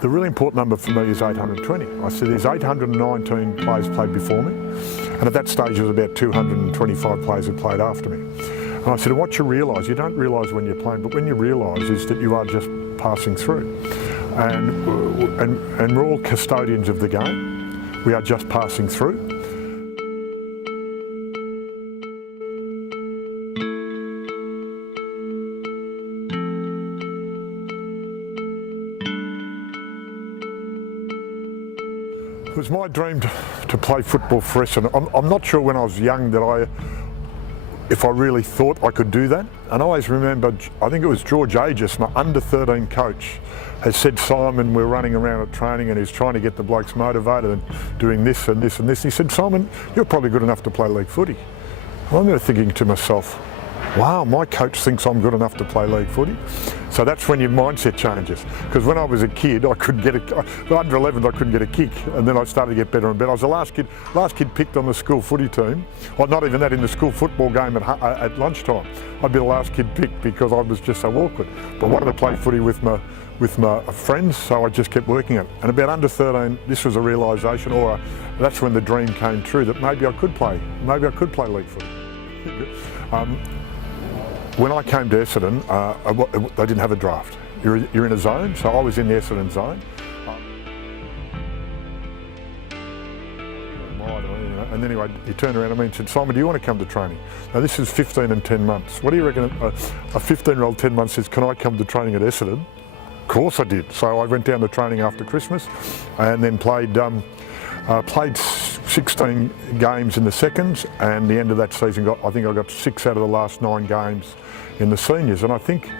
The really important number for me is 820. I said there's 819 players played before me, and at that stage there was about 225 players who played after me. And I said, what you realise, you don't realise when you're playing, but when you realise is that you are just passing through. And we're all custodians of the game. We are just passing through. It was my dream to play football for Essendon. I'm not sure when I was young that if I really thought I could do that. And I always remember, I think it was George Aegis, my under-13 coach, has said, Simon, we're running around at training and he's trying to get the blokes motivated and doing this and this and this. He said, Simon, you're probably good enough to play league footy. I remember thinking to myself, wow, my coach thinks I'm good enough to play league footy. So that's when your mindset changes. Because when I was a kid, I couldn't get under 11s I couldn't get a kick, and then I started to get better and better. I was the last kid picked on the school footy team. Well, not even that, in the school football game at lunchtime. I'd be the last kid picked because I was just so awkward. But I wanted to play footy with my friends, so I just kept working it. And about under 13, this was a realisation, or that's when the dream came true that maybe I could play league footy. When I came to Essendon, they didn't have a draft. You're in a zone, so I was in the Essendon zone. And anyway, he turned around to me and said, Simon, do you want to come to training? Now this is 15 and 10 months. What do you reckon a 15-year-old 10 months says, can I come to training at Essendon? Of course I did. So I went down to training after Christmas and then played 16 games in the seconds, and the end of that season I think I got 6 out of the last 9 games in the seniors. And I think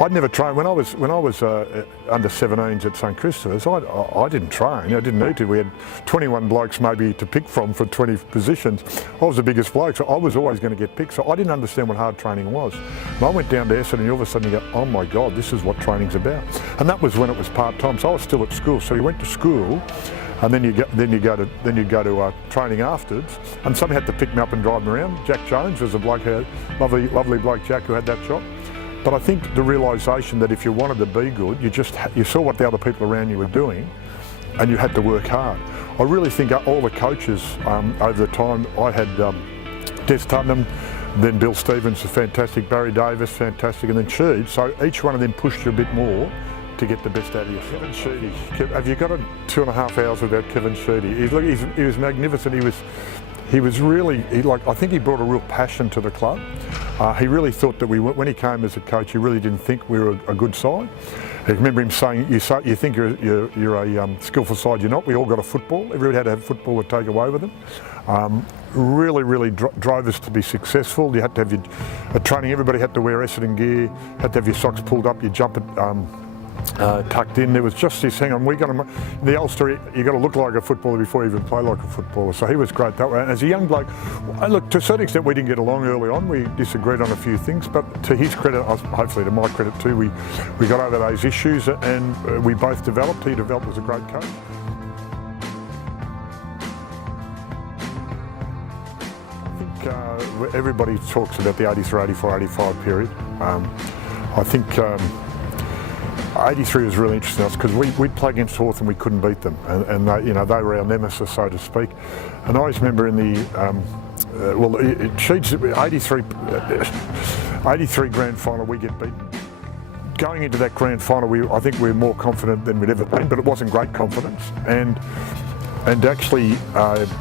I'd never trained when I was under 17s at St Christopher's. I didn't train. I didn't need to. We had 21 blokes maybe to pick from for 20 positions. I was the biggest bloke, so I was always going to get picked. So I didn't understand what hard training was. And I went down to Essendon, and all of a sudden you go, oh my God, this is what training's about. And that was when it was part-time. So I was still at school. So you went to school, and then you go to training afterwards, and somebody had to pick me up and drive me around. Jack Jones was a bloke, lovely bloke Jack, who had that job. But I think the realisation that if you wanted to be good, you saw what the other people around you were doing, and you had to work hard. I really think all the coaches over the time, I had Des Tottenham, then Bill Stevens, fantastic, Barry Davis, fantastic, and then Sheed. So each one of them pushed you a bit more to get the best out of yourself. Kevin Sheedy, have you got 2.5 hours about Kevin Sheedy? He was magnificent. He was really, I think he brought a real passion to the club. He really thought that when he came as a coach, he really didn't think we were a good side. I remember him saying, you think you're a skillful side, you're not. We all got a football. Everybody had to have football to take away with them. Really drove us to be successful. You had to have your training, everybody had to wear Essendon gear, had to have your socks pulled up, your jumper tucked in. There was just this, hang on, the old story, you got to look like a footballer before you even play like a footballer. So he was great that way. And as a young bloke, look, to a certain extent we didn't get along early on. We disagreed on a few things, but to his credit, hopefully to my credit too, we got over those issues and we both developed. He developed as a great coach. I think everybody talks about the 83, 84, 85 period. I think 83 was really interesting to us because we'd play against Hawthorn, we couldn't beat them, and they were our nemesis, so to speak. And I always remember in the 83 grand final we get beaten. Going into that grand final, I think we were more confident than we'd ever been, but it wasn't great confidence. And to actually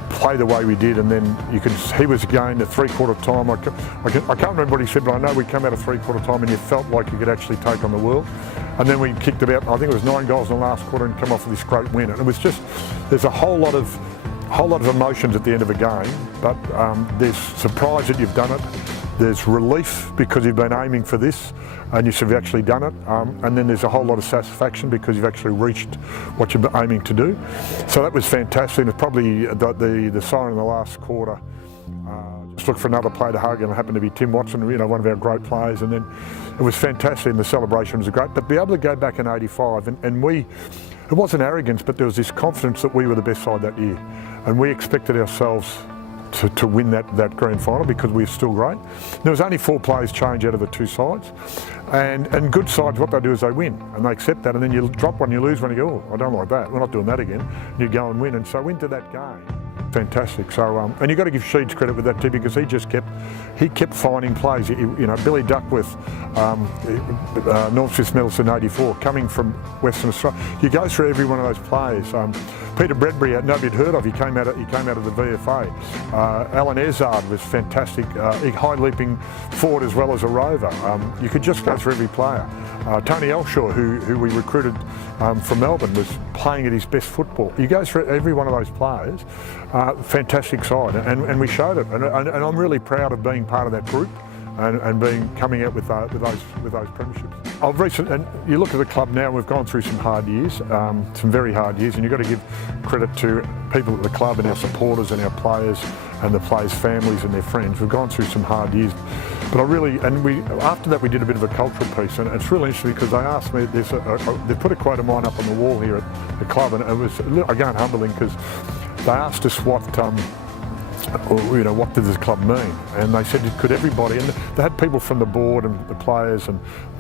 play the way we did, and then he was going at 3/4 time. I can't remember what he said, but I know we came out of 3/4 time and you felt like you could actually take on the world. And then we kicked about, I think it was 9 goals in the last quarter and come off with this great win. And it was just, there's a whole lot of emotions at the end of a game, but there's surprise that you've done it. There's relief because you've been aiming for this and you've actually done it. And then there's a whole lot of satisfaction because you've actually reached what you've been aiming to do. So that was fantastic. It's probably the siren in the last quarter. Just looked for another player to hug, and it happened to be Tim Watson, one of our great players. And then it was fantastic, and the celebration was great. But be able to go back in 85, and it wasn't arrogance, but there was this confidence that we were the best side that year. And we expected ourselves to win that grand final because we're still great. There was only 4 players change out of the 2 sides, and good sides, what they do is they win and they accept that, and then you drop one, you lose one, you go, oh, I don't like that, we're not doing that again. And you go and win, and so into that game. Fantastic. So, and you've got to give Sheeds credit with that too, because he kept finding plays. You know, Billy Duckworth, North Smith Middleton '84, coming from Western Australia. You go through every one of those players. Peter Bradbury, nobody had heard of. He came out of the VFA. Alan Ezard was fantastic, high leaping forward as well as a rover. You could just go through every player. Tony Elshaw, who we recruited from Melbourne, was playing at his best football. You go through every one of those players. Fantastic side, and we showed it, and I'm really proud of being part of that group and coming out with those premierships. And you look at the club now, we've gone through some hard years, some very hard years, and you've got to give credit to people at the club and our supporters and our players and the players' families and their friends. We've gone through some hard years, but after that we did a bit of a cultural piece, and it's really interesting because they asked me, they put a quote of mine up on the wall here at the club, and it was again humbling because they asked us what did this club mean, and they said, could everybody, and they had people from the board and the players and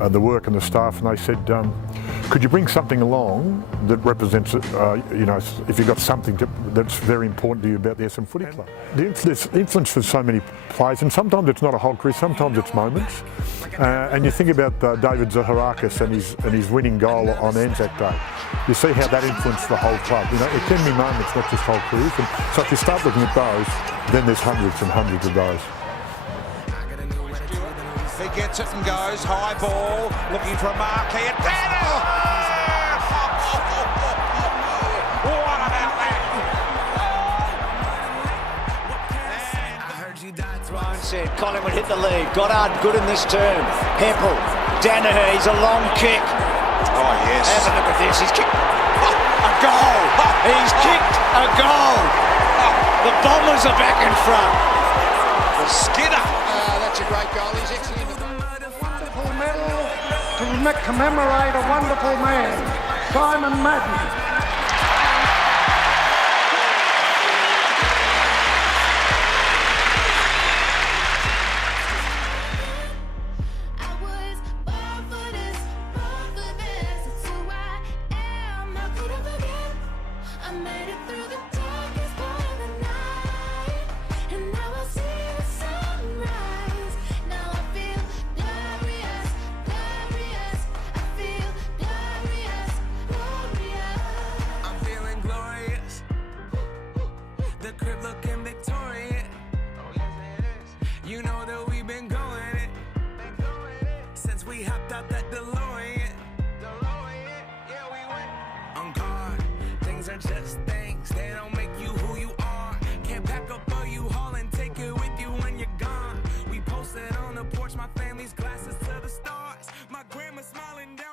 the work and the staff, and they said, could you bring something along that represents, if you've got something that's very important to you about the Essendon Footy Club. The influence for so many players, and sometimes it's not a whole career, sometimes it's moments. And you think about David Zaharakis and his winning goal on Anzac Day. You see how that influenced the whole club. You know, it can be moments, not just whole careers. And so if you start looking at those, then there's hundreds and hundreds of those. He gets it and goes, high ball, looking for a marquee, and what about that? I heard you die twice. Said Collingwood hit the lead. Goddard good in this term. Hempel, Danaher, he's a long kick. Oh yes. Have a look at this. He's kicked a goal. He's kicked a goal. The Bombers are back in front. The Skinner. That's a great goal. He's excellent. Wonderful medal to commemorate a wonderful man, Simon Madden. You know that we've been going it since we hopped out that DeLorean. Yeah, we went on guard. Things are just things, they don't make you who you are. Can't pack up a U-Haul and take it with you when you're gone. We posted on the porch, my family's glasses to the stars. My grandma smiling down.